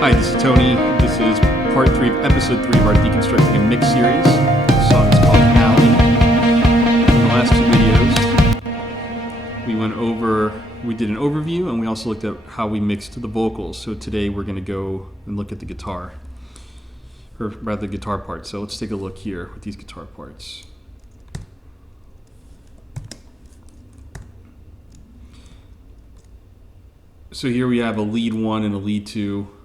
Hi, this is Tony. This is part 3 of episode 3 of our Deconstructing a Mix series. The song is called Alley. In the last 2 videos, we did an overview and we also looked at how we mixed the vocals. So today we're going to go and look at the guitar, or rather the guitar parts. So let's take a look here with these guitar parts. So here we have a lead 1 and a lead 2.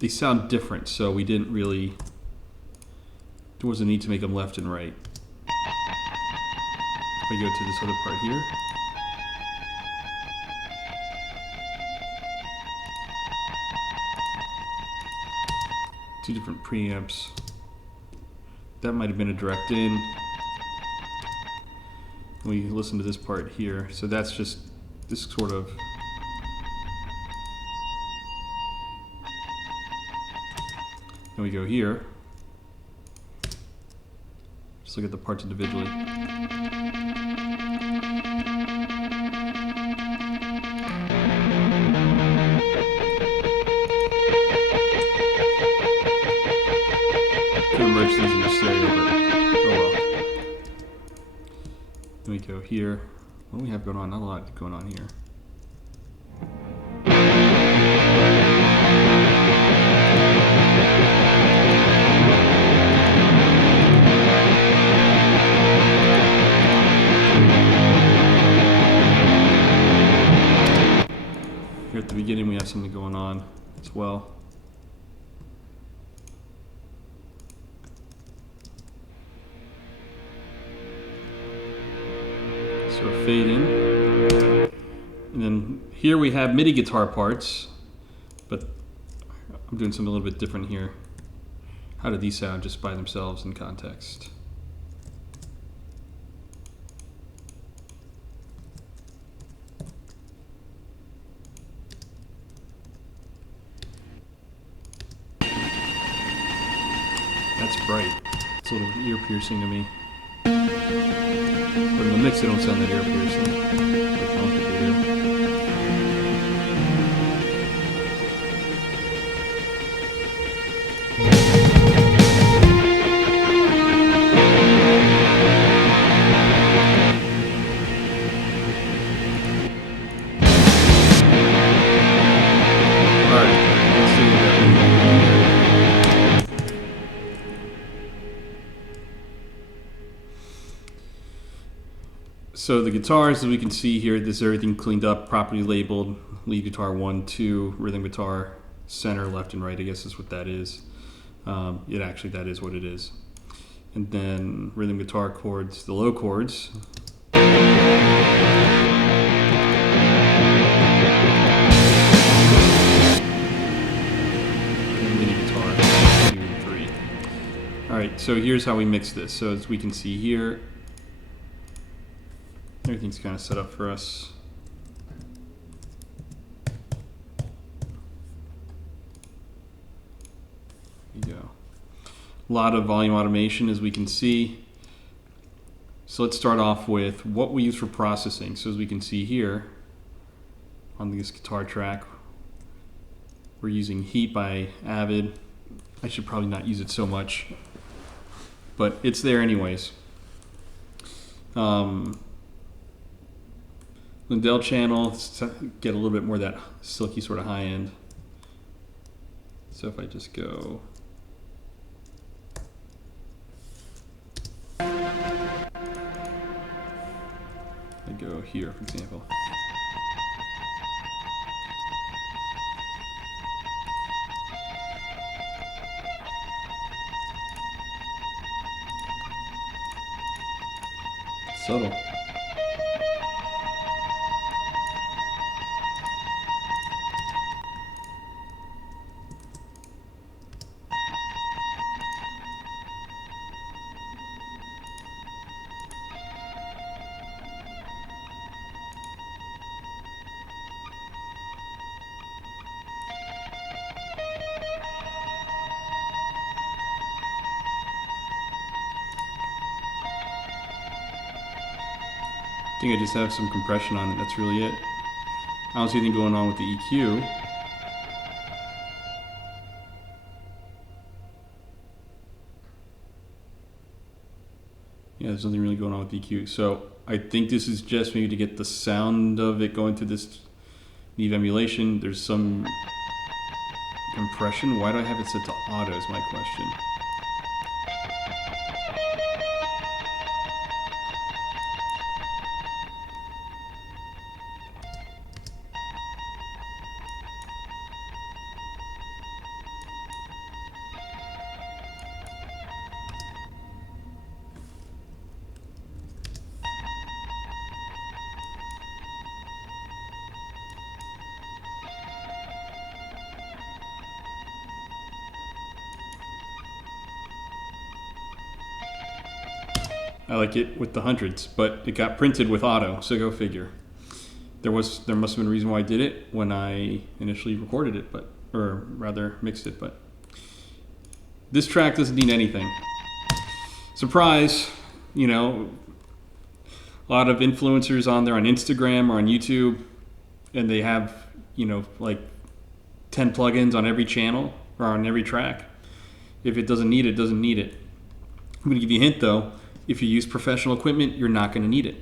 They sound different, so we didn't really, there was a need to make them left and right. If I go to this other part here. Two different preamps. That might have been a direct in. We listen to this part here. So that's just this sort of. Then we go here. Just look at the parts individually. Could merge these into stereo, but oh well. Then we go here. What do we have going on? Not a lot going on here. Here at the beginning we have something going on as well. So fade in. And then here we have MIDI guitar parts, but I'm doing something a little bit different here. How do these sound just by themselves in context? That's bright. It's a little ear piercing to me. But in the mix they don't sound that ear piercing. I don't think they do. Alright, let's see what that means. So the guitars, as we can see here, this is everything cleaned up, properly labeled. Lead guitar 1, 2, rhythm guitar, center, left and right, I guess is what that is. That is what it is. And then rhythm guitar chords, the low chords. And MIDI guitar 2 and 3. Alright, so here's how we mix this. So as we can see here, everything's kind of set up for us. There you go. A lot of volume automation, as we can see. So let's start off with what we use for processing. So as we can see here on this guitar track, we're using Heat by Avid. I should probably not use it so much, but it's there anyways. Lindell channel, get a little bit more of that silky sort of high end. So if I just go, I go here, for example. Subtle. I think I just have some compression on it, that's really it. I don't see anything going on with the EQ. Yeah, there's nothing really going on with EQ. So I think this is just maybe to get the sound of it going through this Neve emulation. There's some compression. Why do I have it set to auto is my question. I like it with the hundreds, but it got printed with auto, so go figure. There must have been a reason why I did it when I initially recorded it, or rather mixed it, but this track doesn't need anything. Surprise, you know, a lot of influencers on there on Instagram or on YouTube, and they have, you know, like 10 plugins on every channel or on every track. If it doesn't need it, it doesn't need it. I'm going to give you a hint though. If you use professional equipment, you're not going to need it.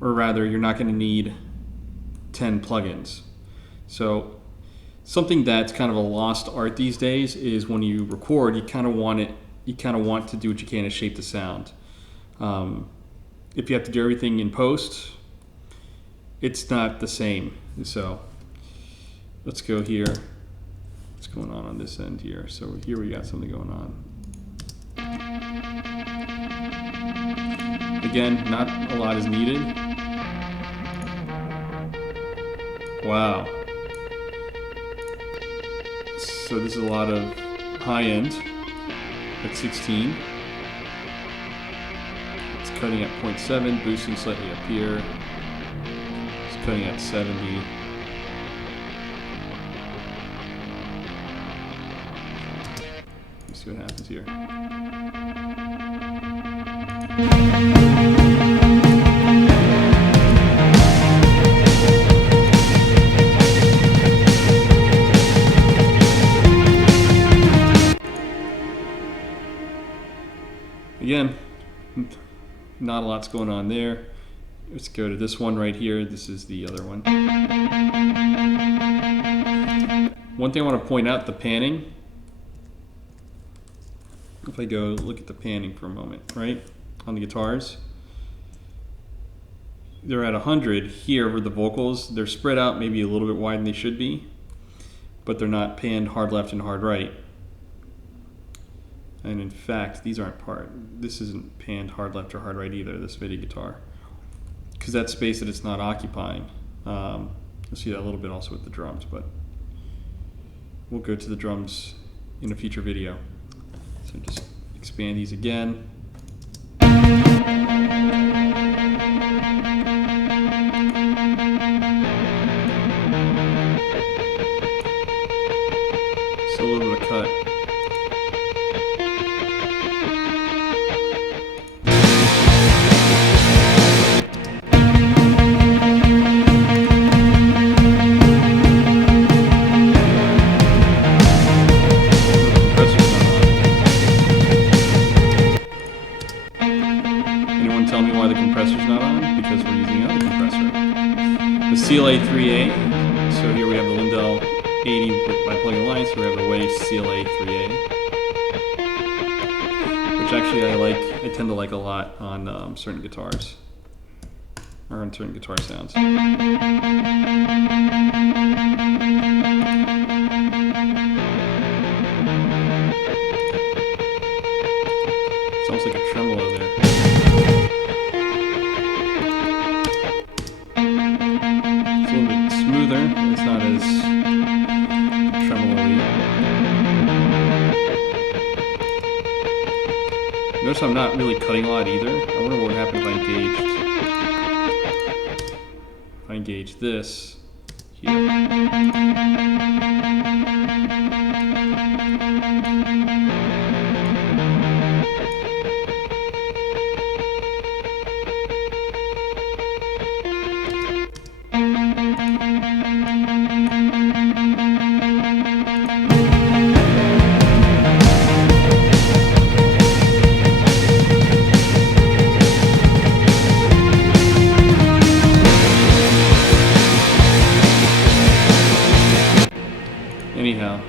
Or rather, you're not going to need 10 plugins. So something that's kind of a lost art these days is when you record, you kind of want to do what you can to shape the sound. If you have to do everything in post, it's not the same. So let's go here. What's going on this end here? So here we got something going on. Again, not a lot is needed. Wow. So this is a lot of high end at 16. It's cutting at 0.7, boosting slightly up here. It's cutting at 70. Let's see what happens here. Again, not a lot's going on there. Let's go to this one right here. This is the other one. One thing I want to point out, the panning. If I go look at the panning for a moment, right, on the guitars, they're at 100 here for the vocals. They're spread out maybe a little bit wider than they should be, but they're not panned hard left and hard right. And in fact, these aren't this isn't panned hard left or hard right either, this MIDI guitar, because that space that it's not occupying. You'll see that a little bit also with the drums, but we'll go to the drums in a future video. So just expand these again. So a little bit of cut. Tell me why the compressor's not on? Because we're using another compressor. The CLA 3A. So here we have the Lindell 80 by plugging lines. Here we have the Wave CLA 3A, which actually I tend to like a lot on certain guitars, or on certain guitar sounds. It's almost like a tremolo there. It's not as tremolo-y. Notice I'm not really cutting a lot either. I wonder what would happen if I engage this here. anyhow,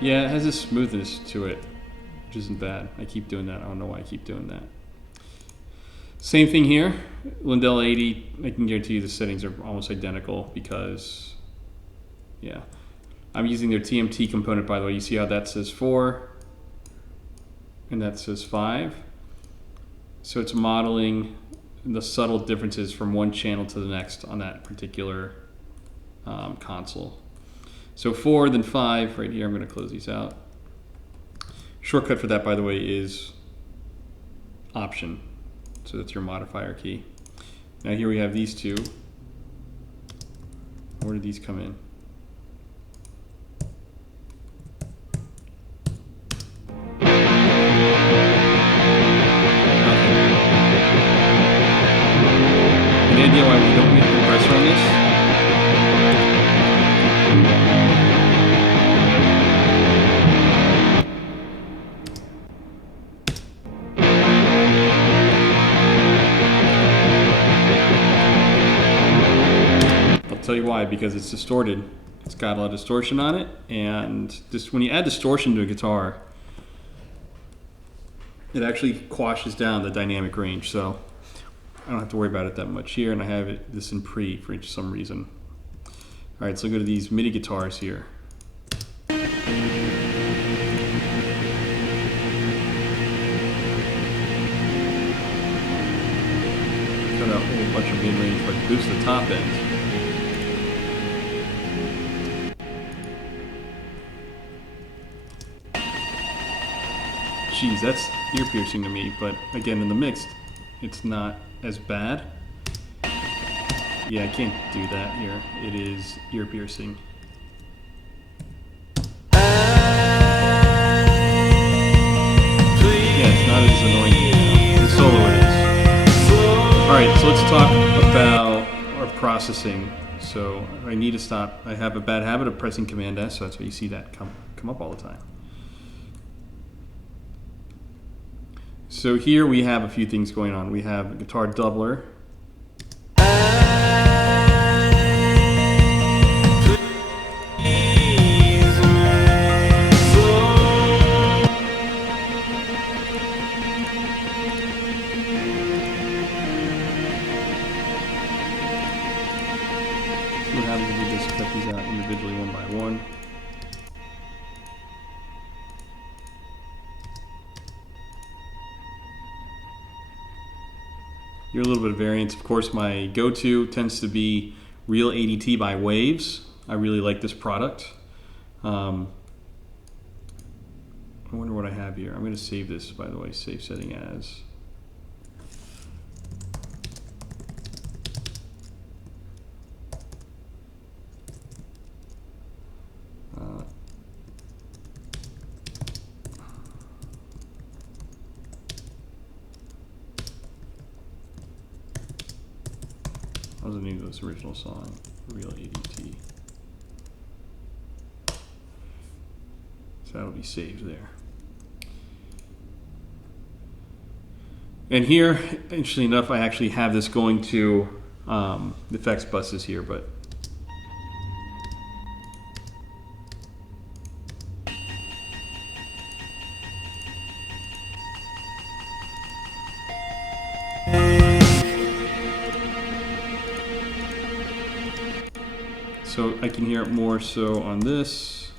yeah, it has this smoothness to it, which isn't bad. I keep doing that. I don't know why I keep doing that. Same thing here. Lindell 80, I can guarantee you the settings are almost identical because, yeah. I'm using their TMT component, by the way. You see how that says 4 and that says 5. So it's modeling the subtle differences from one channel to the next on that particular console. So 4, then 5 right here. I'm going to close these out. Shortcut for that, by the way, is Option. So that's your modifier key. Now here we have these two. Where did these come in? Any idea why we don't need a compressor on this? Tell you why, because it's distorted. It's got a lot of distortion on it, and just when you add distortion to a guitar, it actually quashes down the dynamic range, so I don't have to worry about it that much here, and I have this in pre for some reason. All right, so go to these MIDI guitars here. Cut out a whole bunch of mid-range, but boost the top end. Geez, that's ear piercing to me, but again, in the mix, it's not as bad. Yeah, I can't do that here. It is ear piercing. Yeah, it's not as annoying. The solo it is. Alright, so let's talk about our processing. So I need to stop. I have a bad habit of pressing Command S, so that's why you see that come up all the time. So here we have a few things going on. We have a guitar doubler. So what happens if we just cut these out individually one by one? Here a little bit of variance. Of course, my go-to tends to be Real ADT by Waves. I really like this product. I wonder what I have here. I'm going to save this, by the way. Save setting as. What was the name of this original song? Real ADT. So that'll be saved there. And here, interestingly enough, I actually have this going to the effects buses here, but so I can hear it more so on this.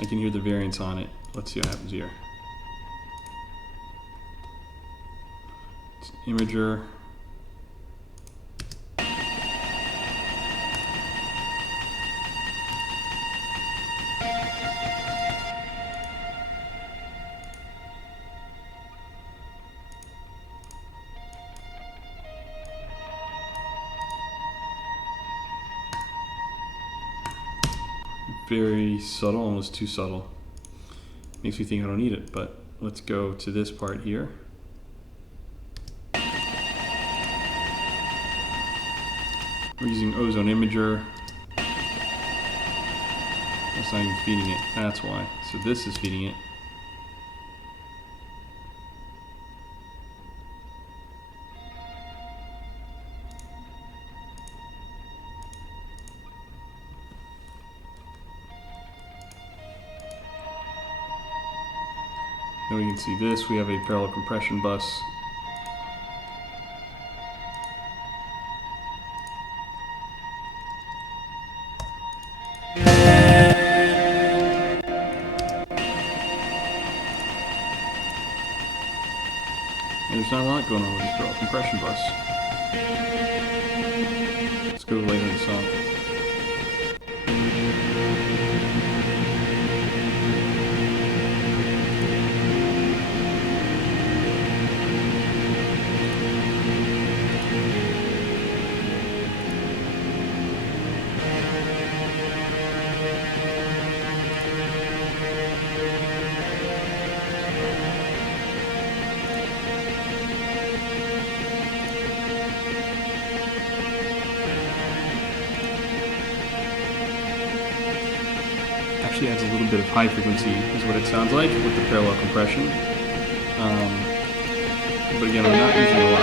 I can hear the variance on it. Let's see what happens here. It's Imager. Very subtle, almost too subtle. Makes me think I don't need it, but let's go to this part here. We're using Ozone Imager. That's not even feeding it, that's why. So this is feeding it. Then we can see this. We have a parallel compression bus. There's not a lot going on with this parallel compression bus. Let's go later in the song. Actually adds a little bit of high frequency is what it sounds like with the parallel compression. But again, I'm not using a lot.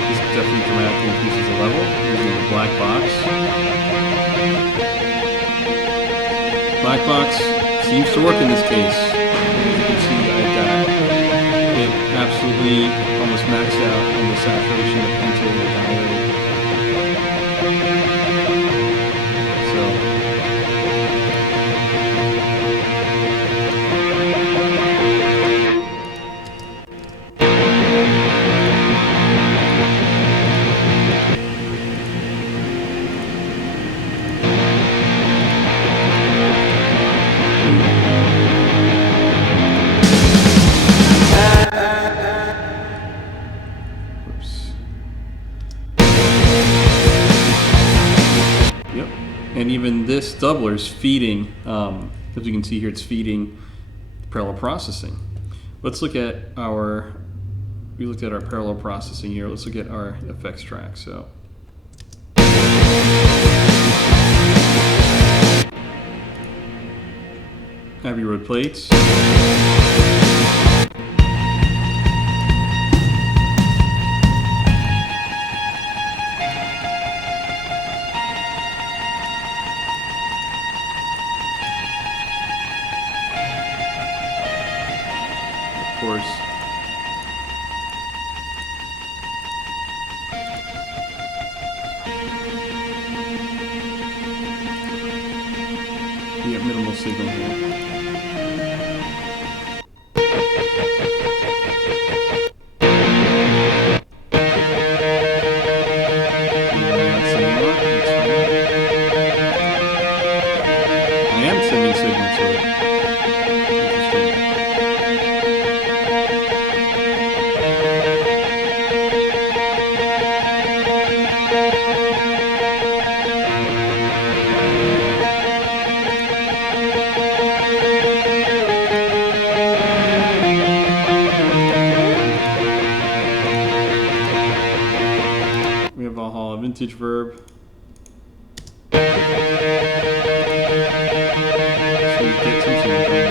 This definitely dramatically increases the level using the black box. Black box seems to work in this case. As you can see, I've got it absolutely almost maxed out on the saturation of enter and the diode. And even this doubler is feeding, as you can see here, it's feeding parallel processing. Let's look at we looked at our parallel processing here. Let's look at our effects track. So, Abbey Road plates. Of course. We have minimal signal here. I am sending signal to it. We have a vintage verb. So you get some signal from it.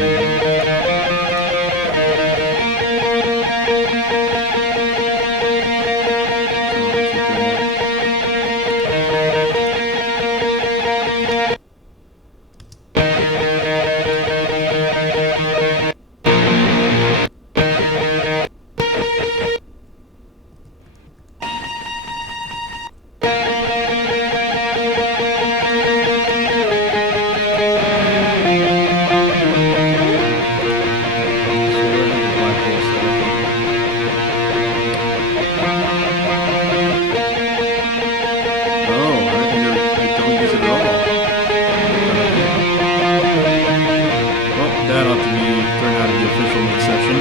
That ought to turn out to be official mix session.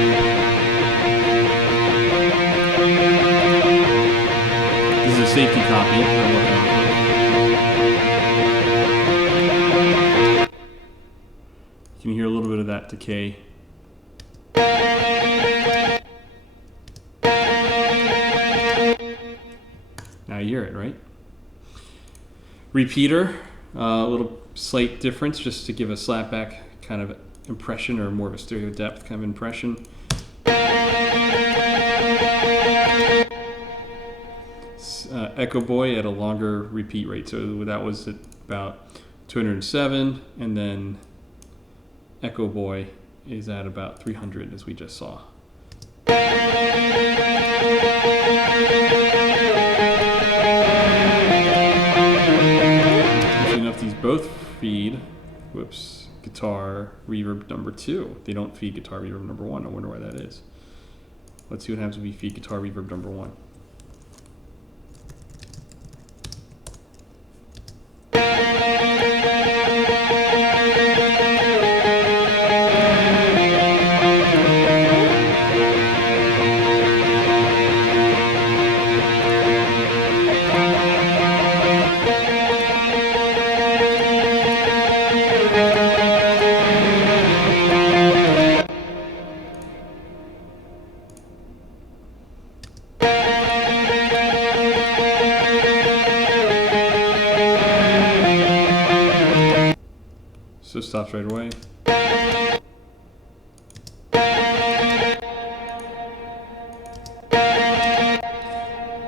This is a safety copy. You can hear a little bit of that decay. Now you hear it, right? Repeater, a little slight difference just to give a slapback kind of impression, or more of a stereo depth kind of impression. Echo Boy at a longer repeat rate, so that was at about 207, and then Echo Boy is at about 300, as we just saw. Actually enough, these both feed, guitar reverb number 2. They don't feed guitar reverb number 1. I wonder why that is. Let's see what happens if we feed guitar reverb number 1. So stops right away.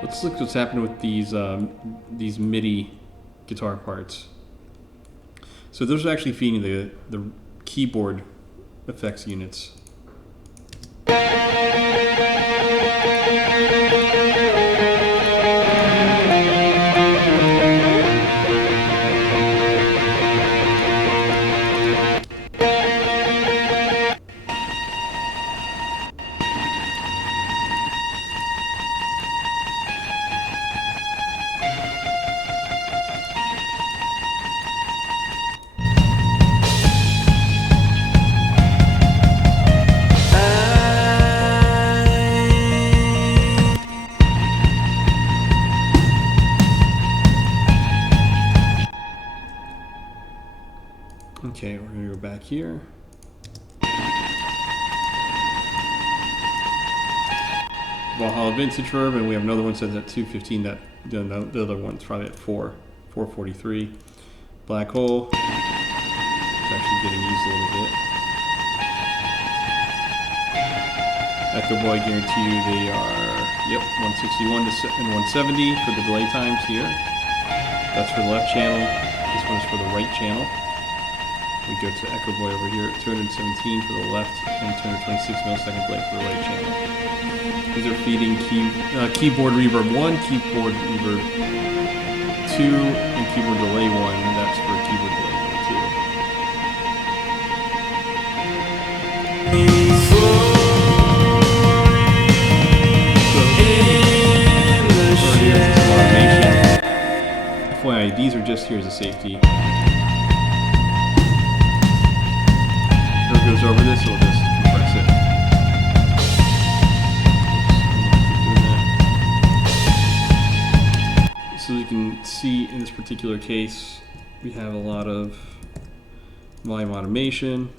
Let's look what's happening with these MIDI guitar parts. So those are actually feeding the keyboard effects units. Okay, we're going to go back here. Valhalla Vintage Verb, and we have another one says at 215. That the other one's probably at 443. Black Hole. It's actually getting used a little bit. Echo Boy, guarantee you they are 161 and 170 for the delay times here. That's for the left channel. This one is for the right channel. We go to Echo Boy over here at 217 for the left and 226 milliseconds delay for the right channel. These are feeding keyboard reverb 1, keyboard reverb 2, and keyboard delay 1. And that's for keyboard delay number 2. FYI, these are just here as a safety. Goes over this, we'll just compress it. So you can see in this particular case, we have a lot of volume automation.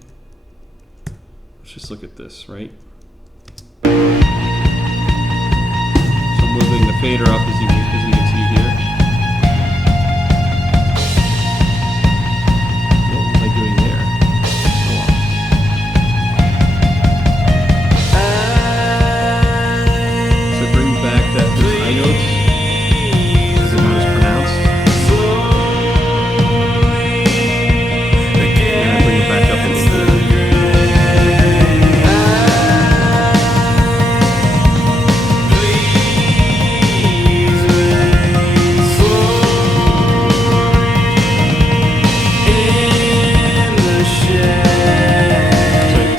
Let's just look at this, right? So moving the fader up as we can see here. What was I doing there?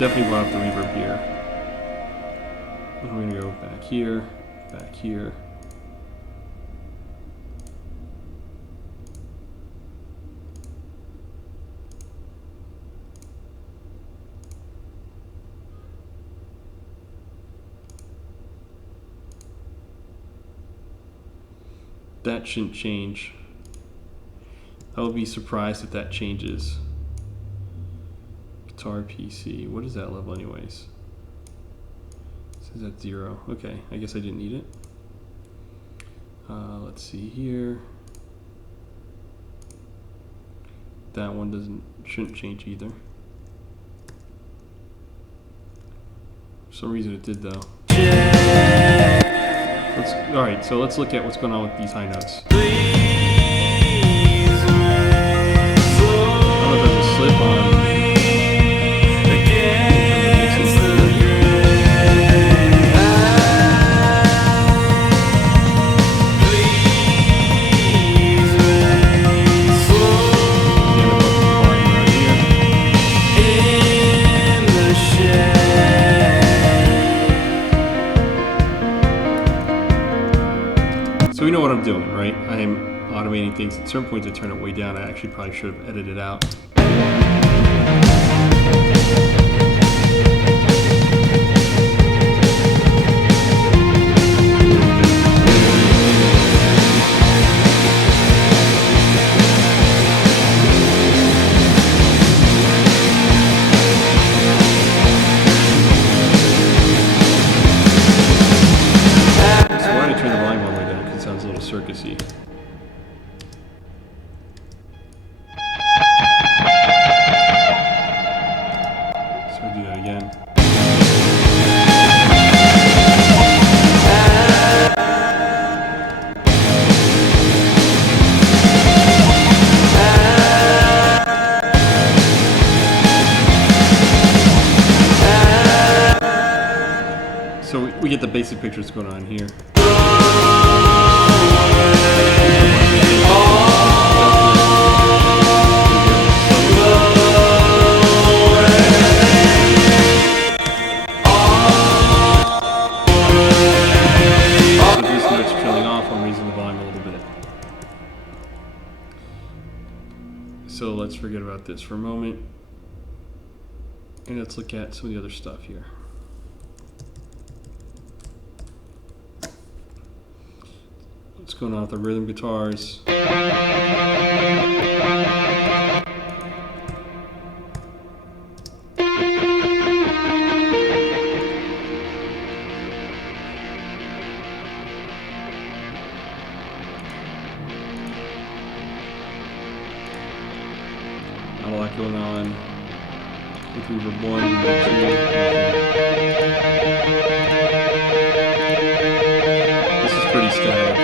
Definitely brought up the reverb here. And we're going to go back here, back here. That shouldn't change. I would be surprised if that changes. Guitar PC, what is that level anyways? It says at 0. Okay, I guess I didn't need it. Let's see here. That one shouldn't change either. For some reason it did though. Alright, so let's look at what's going on with these high notes. I'm doing, right? I am automating things. At certain points I turn it way down. I actually probably should have edited it out. Circusy. So I do that again. So we get the basic picture that's going on here. So let's forget about this for a moment, and let's look at some of the other stuff here. What's going on with the rhythm guitars? Not a lot going on with reverb 1, reverb 2. This is pretty static.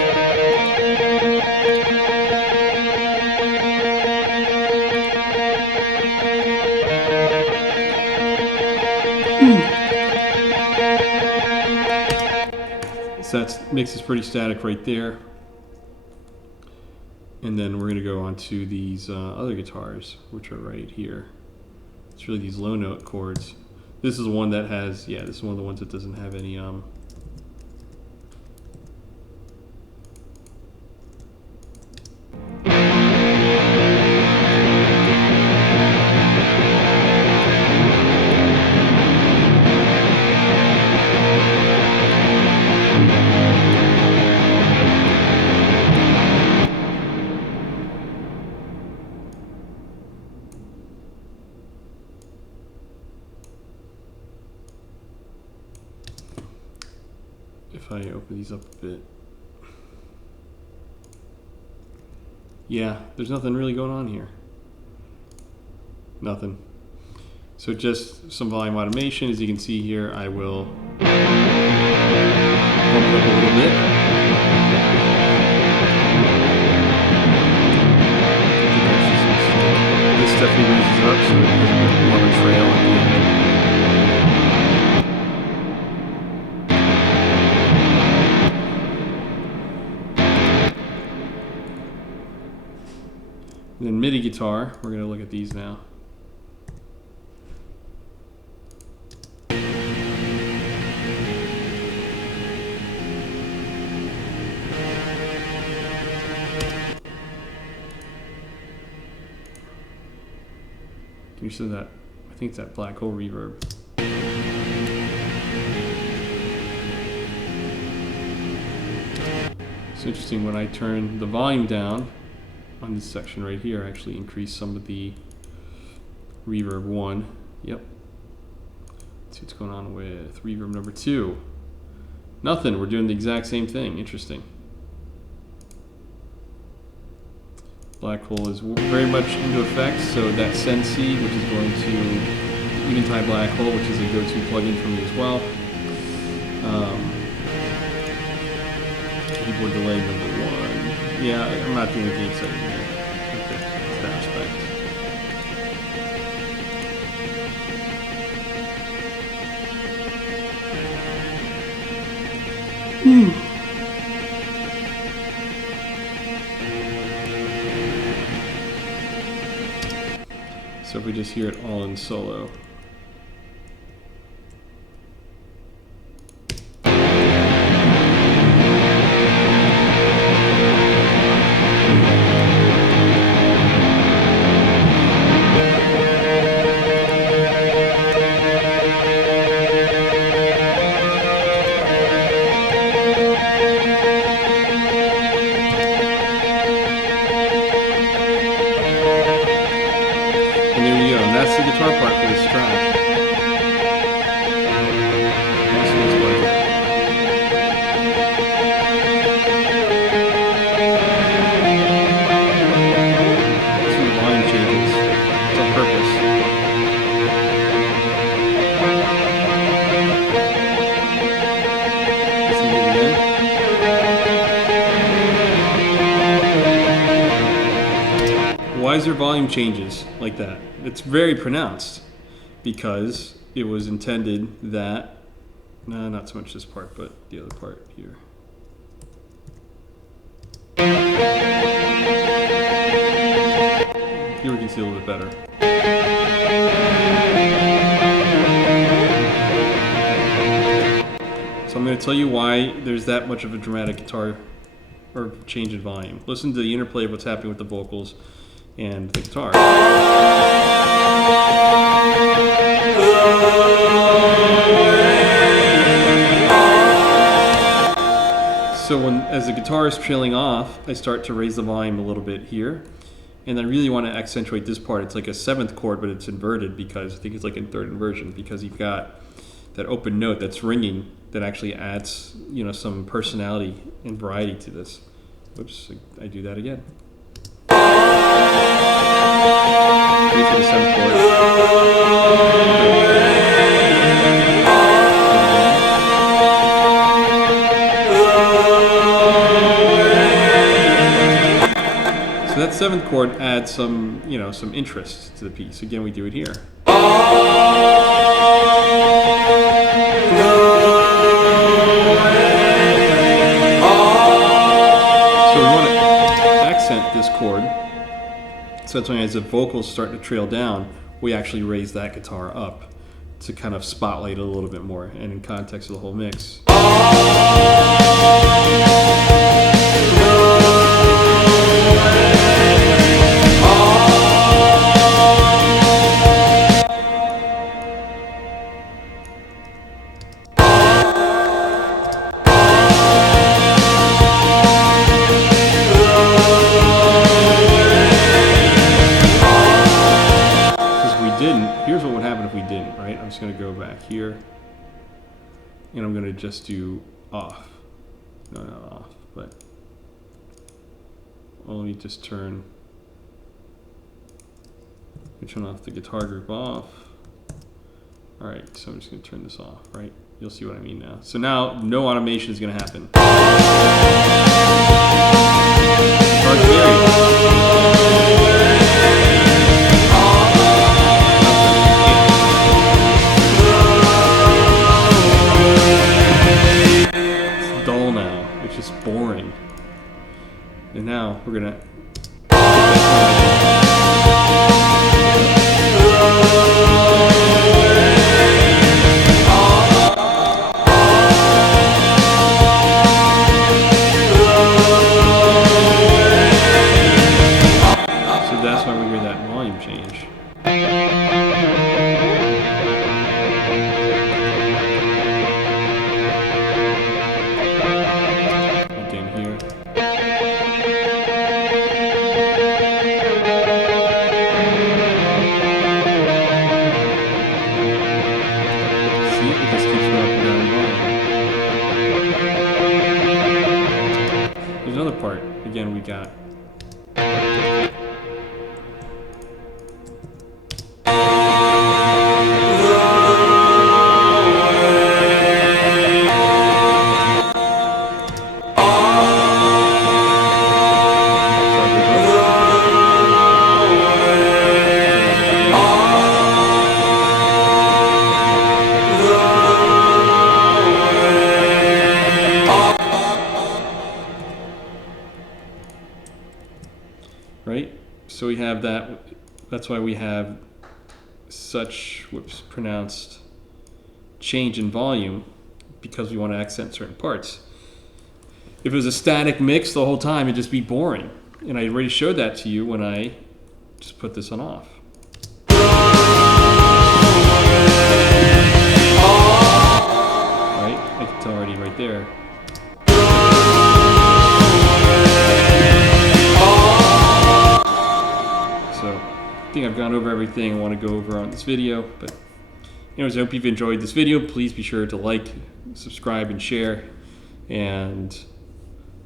So that makes this pretty static right there. And then we're going to go on to these other guitars, which are right here. It's really these low note chords. This is one that has, yeah, this is one of the ones that doesn't have any if I open these up a bit. Yeah, there's nothing really going on here. Nothing. So just some volume automation. As you can see here, I will bump it up a little bit. This definitely raises it up so it has a bit more of a trail at the end. And then MIDI guitar, we're going to look at these now. Can you see that? I think it's that black hole reverb. It's interesting, when I turn the volume down on this section right here, I actually increase some of the reverb 1. Yep. Let's see what's going on with reverb number 2. Nothing. We're doing the exact same thing. Interesting. Black hole is very much into effect, so that Sensi, which is going to Eventide Black Hole, which is a go-to plugin for me as well. Keyboard delay number 1. Yeah, I'm not doing anything exciting yet. Okay, in that respect. So if we just hear it all in solo. that's the guitar part for this track. Why is there volume changes like that? It's very pronounced because it was intended that, no, not so much this part, but the other part here. Here we can see a little bit better. So I'm going to tell you why there's that much of a dramatic guitar or change in volume. Listen to the interplay of what's happening with the vocals and the guitar. So as the guitar is trailing off, I start to raise the volume a little bit here. And I really want to accentuate this part. It's like a 7th chord, but it's inverted because I think it's like in 3rd inversion, because you've got that open note that's ringing that actually adds, you know, some personality and variety to this. Whoops, I do that again. Wait for the 7th chord. So that 7th chord adds some, you know, some interest to the piece. Again, we do it here. This chord, so that's when as the vocals start to trail down, we actually raise that guitar up to kind of spotlight it a little bit more, and in context of the whole mix. Here's what would happen if we didn't, right? I'm just going to go back here, and I'm going to just do off. No, not off, but well, let me just turn off the guitar group off. All right, so I'm just going to turn this off, right? You'll see what I mean now. So now no automation is going to happen. Guitar's dull now, it's just boring. And now we're gonna so that's why we hear that volume change. Part again, we got right? So we have that. That's why we have such pronounced change in volume, because we want to accent certain parts. If it was a static mix the whole time, it'd just be boring. And I already showed that to you when I just put this on off. Right? I can tell already right there. think I've gone over everything I want to go over on this video, but anyways, I hope you've enjoyed this video. Please be sure to like, subscribe, and share, and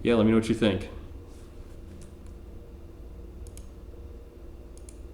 yeah, let me know what you think.